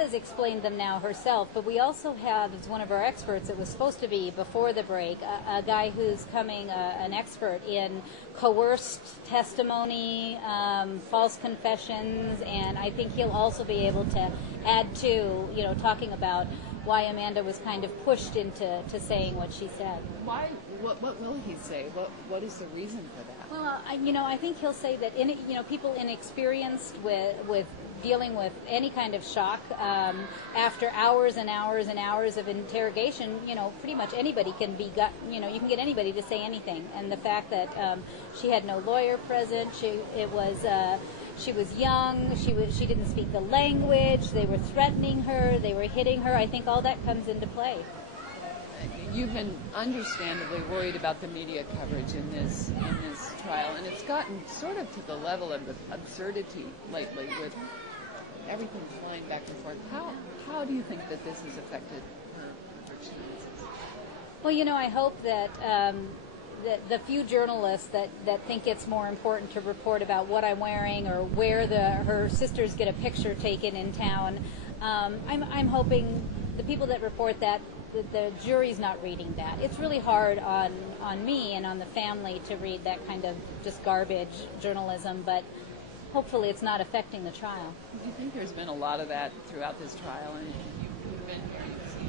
Has explained them now herself, but we also have, as one of our experts, it was supposed to be before the break, a guy who's coming an expert in coerced testimony, false confessions, and I think he'll also be able to add to, talking about why Amanda was kind of pushed into saying what she said. Why? What will he say? What is the reason for that? Well, I think he'll say that people inexperienced with dealing with any kind of shock after hours and hours and hours of interrogation, pretty much anybody can be you can get anybody to say anything. And the fact that she had no lawyer present, she was young, she didn't speak the language, they were threatening her, they were hitting her. I think all that comes into play. You've been understandably worried about the media coverage in this trial, and it's gotten sort of to the level of absurdity lately, with everything flying back and forth. How do you think that this has affected her chances? Well, I hope that the few journalists that think it's more important to report about what I'm wearing or where her sisters get a picture taken in town, I'm hoping the people that report that, the jury's not reading that. It's really hard on me and on the family to read that kind of just garbage journalism, but hopefully it's not affecting the trial. Do you think there's been a lot of that throughout this trial, and you've been here, you've seen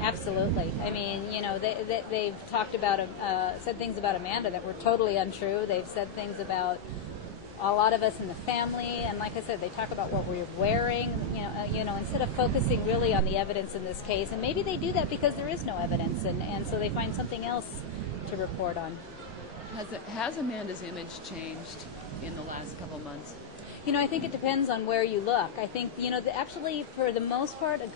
it? Absolutely. I mean, they've talked about, said things about Amanda that were totally untrue. They've said things about a lot of us in the family, and like I said, they talk about what we're wearing, instead of focusing really on the evidence in this case. And maybe they do that because there is no evidence, and so they find something else to report on. Has Amanda's image changed in the last couple months? I think it depends on where you look. I think, actually, for the most part, a good